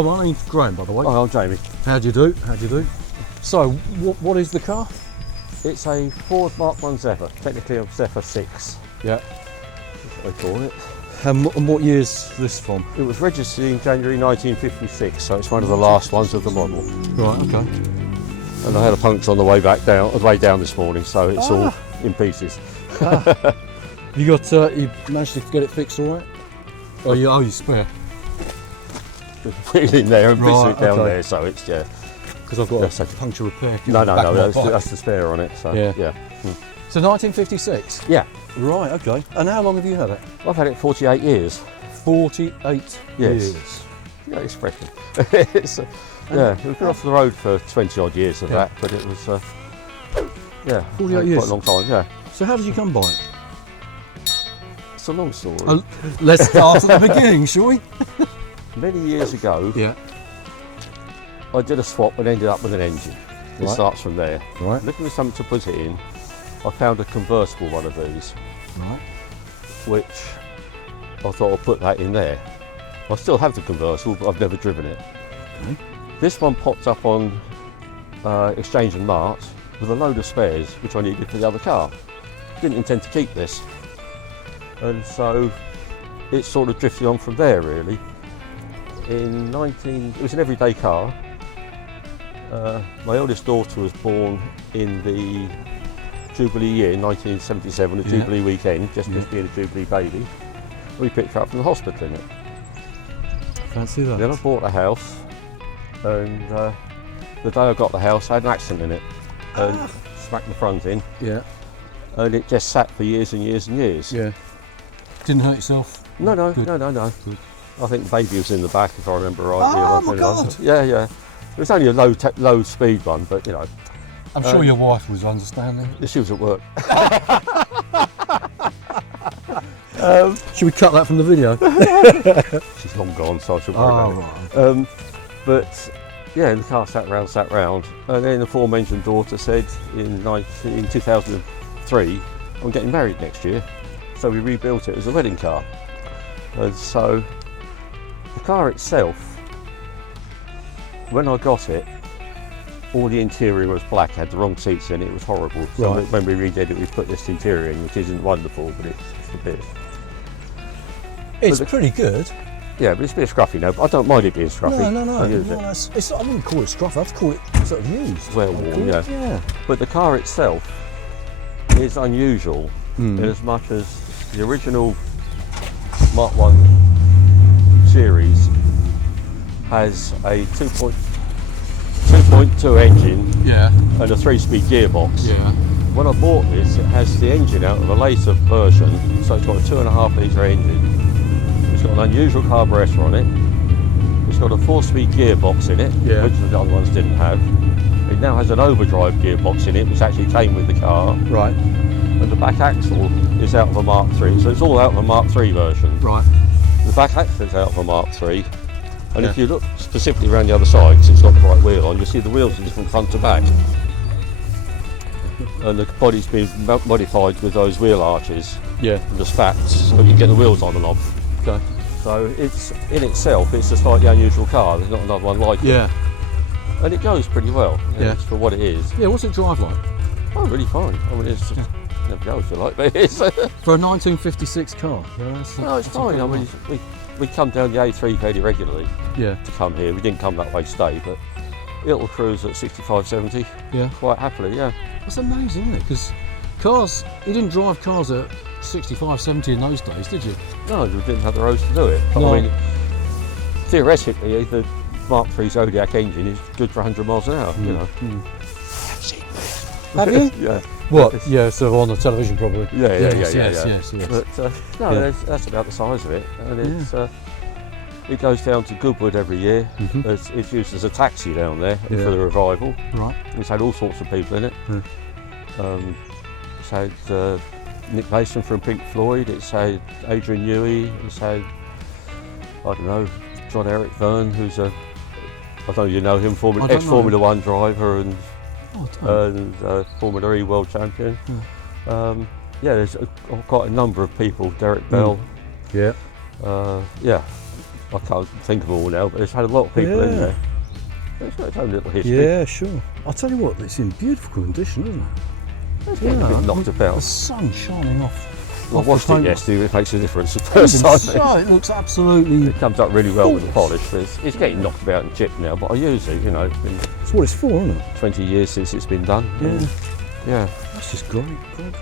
Oh, my name's Graham, by the way. Oh, I'm Jamie. How do you do? How do you do? So, what is the car? It's a Ford Mark 1 Zephyr, technically a Zephyr 6. Yeah. That's what they call it. And what year's this from? It was registered in January 1956, so it's one of the last ones of the model. Right, okay. And I had a puncture on the way down this morning, so it's all in pieces. You managed to get it fixed all right? Oh, you spare? Wheel in there and piece Right, it down okay. there, so it's, yeah. Because I've got a puncture repair kit. No, back of my bike. that's the spare on it, so yeah. So 1956? Yeah. Right, okay. And how long have you had it? I've had it 48 years. 48 years. Yeah, expression. We've been off the road for 20 odd years of that, but it was, 48 years. Quite a long time, yeah. So how did you come by it? It's a long story. Let's start at the beginning, shall we? Many years ago, I did a swap and ended up with an engine. It starts from there. Right. Looking for something to put it in, I found a convertible one of these, which I thought I'll put that in there. I still have the convertible, but I've never driven it. Okay. This one popped up on Exchange and Mart with a load of spares, which I needed for the other car. Didn't intend to keep this. And so it sort of drifted on from there, really. It was an everyday car. My eldest daughter was born in the Jubilee year, 1977, the Jubilee weekend, just being a Jubilee baby. We picked her up from the hospital in it. Fancy that. Then I bought a house, and the day I got the house, I had an accident in it, and smacked the front in. Yeah. And it just sat for years and years and years. Yeah. Didn't hurt yourself? No. Good. No. Good. I think the baby was in the back, if I remember right. Oh my God! Yeah. It was only a low speed one, but you know. I'm sure your wife was understanding. She was at work. Should we cut that from the video? She's long gone, so I should worry about it. But yeah, the car sat round, and then the aforementioned daughter said in 2003, I'm getting married next year. So we rebuilt it as a wedding car. And so the car itself, when I got it, all the interior was black, had the wrong seats in it, it was horrible. So when we redid it, we put this interior in, which isn't wonderful, but it's a bit. It's pretty good. Yeah, but it's a bit scruffy now, but I don't mind it being scruffy. No. I use I wouldn't call it scruffy, I'd call it sort of used. Well worn, yeah. But the car itself is unusual in as much as the original Mark 1 series has a 2.2 engine and a 3-speed gearbox. Yeah. When I bought this, it has the engine out of a later version, so it's got a 2.5 litre engine. It's got an unusual carburettor on it. It's got a 4-speed gearbox in it, which the other ones didn't have. It now has an overdrive gearbox in it, which actually came with the car. Right. And the back axle is out of a Mark 3, so it's all out of a Mark 3 version. Right. The back axle is out of a Mark 3, and if you look specifically around the other side, because it's got the right wheel on, you'll see the wheels are different front to back. And the body's been modified with those wheel arches, and the spats, so you can get the wheels on and off. Okay. So it's, in itself, it's a slightly unusual car, there's not another one like it. And it goes pretty well, for what it is. Yeah, what's it drive like? Oh, really fine. I mean, it's just, never go if you like, but it's... For a 1956 car? No, it's fine. I mean, we come down the A3 fairly regularly to come here. We didn't come that way to stay, but it'll cruise at 65, 70 quite happily, That's amazing, isn't it? Because cars, you didn't drive cars at 65, 70 in those days, did you? No, we didn't have the roads to do it. But I mean, theoretically, the Mark III Zodiac engine is good for 100 miles an hour, you know. I've seen this. Have you? Yeah. What? Yeah, so on the television probably. Yes. But no, that's about the size of it, and it goes down to Goodwood every year. It's used as a taxi down there for the revival. Right. It's had all sorts of people in it. It's had Nick Mason from Pink Floyd. It's had Adrian Newey. It's had John Eric Byrne, who's I don't know you know him, ex-Formula 1 driver and Formula E world champion. There's quite a number of people. Derek Bell. I can't think of all now, but it's had a lot of people in there. It's got its own little history. Yeah, sure. I'll tell you what, it's in beautiful condition, isn't it? It's getting a bit knocked about. The sun shining off. I watched the it paint. yesterday, it makes a difference the first time. So it looks absolutely. It comes up really well with the polish, but it's getting knocked about and chipped now, but I use it, you know, it's been That's what it's for, isn't it? 20 years since it's been done. Yeah. Yeah. That's just great. Great.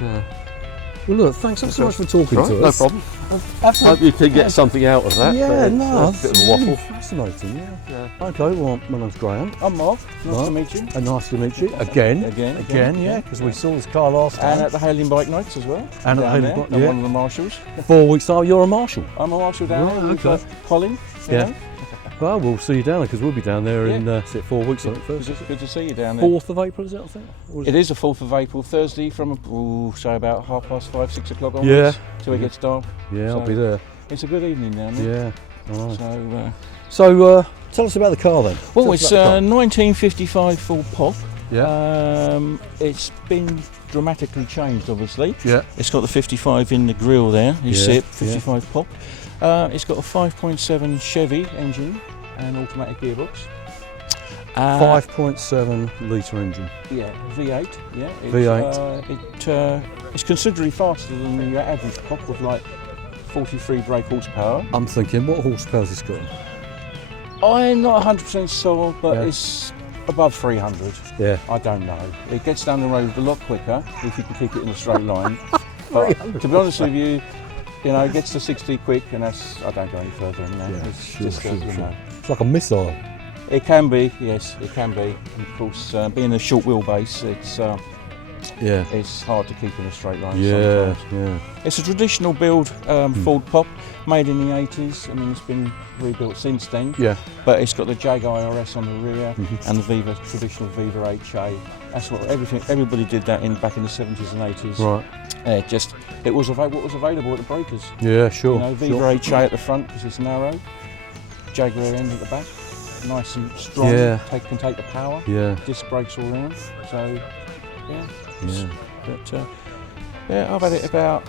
Yeah. Well, look, thanks so much for talking Right, to no us. problem. Hope you can get something out of that. Yeah, but no, it's a bit it's of a waffle. really fascinating. Yeah. Yeah. Okay, well, my name's Graham. I'm Mark. Nice Right. to meet you. Nice to meet you again. Again, yeah, because we saw this car last time. And at the Hayling Bike Nights as well. And at down Hayling there, Bike- I'm yeah. one of the marshals. 4 weeks. Oh, you're a marshal. I'm a marshal down Right, there with okay. Colin. Yeah. Well, we'll see you down there because we'll be down there in 4 weeks. I think first. Good to see you down there. 4th of April, is it? I think. Or is It is the 4th of April, Thursday, from say about 5:30, 6 o'clock onwards, Yeah. till it gets dark. Yeah, I'll So- be there. It's a good evening down there. Yeah. All right. So, So, tell us about the car then. well, Tell us it's about the a 1955 full pop. Yeah. It's been dramatically changed, obviously. Yeah. It's got the 55 in the grille there. You Yeah, see it, 55 pop. It's got a 5.7 Chevy engine and automatic gearbox. 5.7 litre engine. Yeah, V8. Yeah, V8. It's considerably faster than the average pop with like 43 brake horsepower. I'm thinking, what horsepower's this got? I'm not 100% sure, but Yeah. it's above 300. Yeah. I don't know. It gets down the road a lot quicker if you can keep it in a straight line. But to be honest with you, it gets to 60 quick, and I don't go any further than that. Yeah, It's sure, just, sure. know. It's like a missile. It can be, yes, it can be. And of course, being a short wheelbase, Yeah. it's hard to keep in a straight line Yeah. sometimes. Yeah. It's a traditional build Ford Pop, made in the 80s. I mean, it's been rebuilt since then. Yeah. But it's got the Jag IRS on the rear Mhm. and the traditional Viva HA. That's what everybody did that back in the 70s and 80s. Right. It was what was available at the breakers. Yeah. Sure. Viva sure. HA at the front because it's narrow. Jag rear end at the back, nice and strong. Yeah. Can take the power. Yeah. Disc brakes all round. So, yeah. Yeah. But yeah, I've had it about.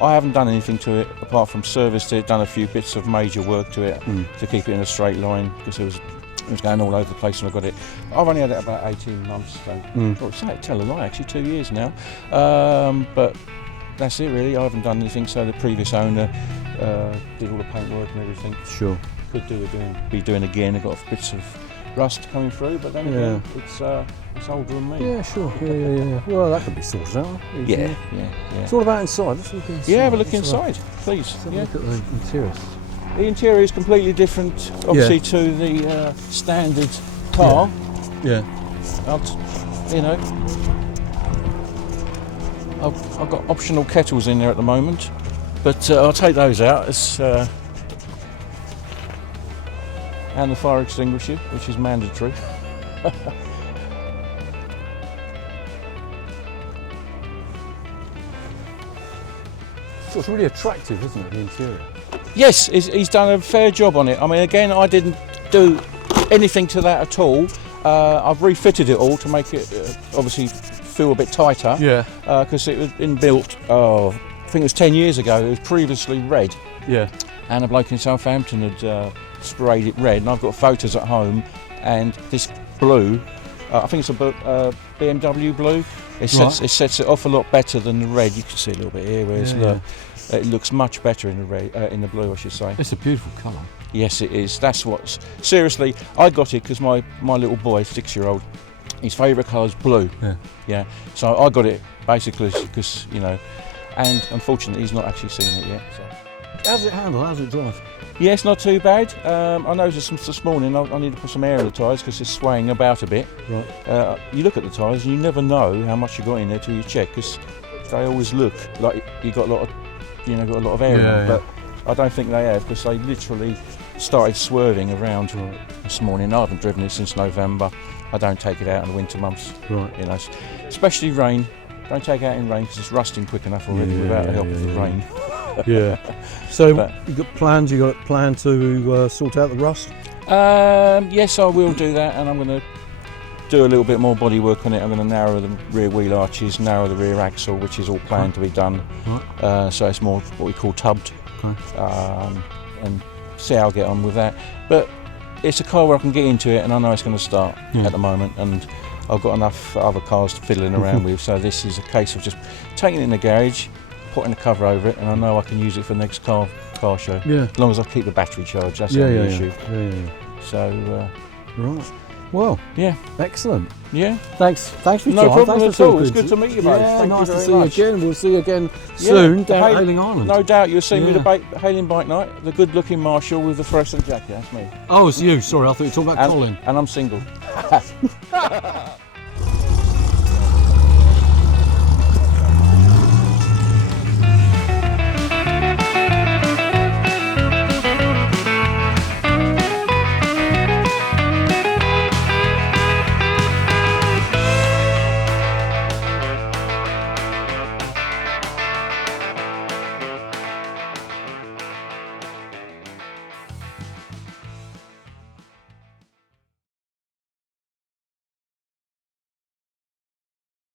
I haven't done anything to it apart from serviced it, done a few bits of major work to it to keep it in a straight line because it was going all over the place when I got it. I've only had it about 18 months, so tell a lie, actually 2 years now. But that's it really. I haven't done anything. So the previous owner did all the paintwork and everything. Sure. Could be doing again. I've got bits of rust coming through, but then again, it's older than me. Yeah. Sure. Yeah. Well, that could be sorted out. Yeah. It's all about inside. Let's look inside. Yeah, have a look Let's inside, please. Let's have a Yeah. look at the interior. The interior is completely different, obviously, to the standard car. Yeah. I've got optional kettles in there at the moment, but I'll take those out. And the fire extinguisher, which is mandatory. So it's really attractive, isn't it, the interior? Yes, he's done a fair job on it. I mean, again, I didn't do anything to that at all. I've refitted it all to make it obviously feel a bit tighter. Yeah. Because it was been built, I think it was 10 years ago. It was previously red. Yeah. And a bloke in Southampton had sprayed it red, and I've got photos at home. And this blue, I think it's a BMW blue. It sets it off a lot better than the red. You can see a little bit here, where it looks much better in the red, in the blue, I should say. It's a beautiful colour. Yes, it is. That's what's seriously. I got it because my little boy, 6-year-old, his favourite colour is blue. Yeah. So I got it basically because and unfortunately he's not actually seen it yet. So. How's it handle? How's it drive? Yeah, it's not too bad. I noticed this morning I need to put some air in the tyres because it's swaying about a bit. Right. You look at the tyres and you never know how much you got in there till you check because they always look like you got a lot of air in them. But I don't think they have because they literally started swerving around this morning. I haven't driven it since November. I don't take it out in the winter months. Right. Especially rain. Don't take it out in rain because it's rusting quick enough already without the help of the rain. Yeah. So you got plans? You got a plan to sort out the rust? Yes, I will do that, and I'm going to do a little bit more body work on it. I'm going to narrow the rear wheel arches, narrow the rear axle, which is all planned to be done. Right. So it's more what we call tubbed. Okay. and see how I get on with that. But it's a car where I can get into it, and I know it's going to start at the moment, and I've got enough other cars to fiddling around with, so this is a case of just taking it in the garage, putting a cover over it, and I know I can use it for the next car show. Yeah. As long as I keep the battery charged, that's the only issue. Yeah. So, Right. Well, yeah. excellent. Yeah. Thanks for your No time. problem Thanks at for all. It's talking good to meet you both. Yeah, Thank nice you to very see much. you again. We'll see you again soon down at Hayling Island. No doubt you'll see me Yeah. at the Hayling Bike Night, the good-looking Marshall with the fluorescent jacket. That's me. Oh, it's you. Sorry, I thought you were talking about Colin. And I'm single.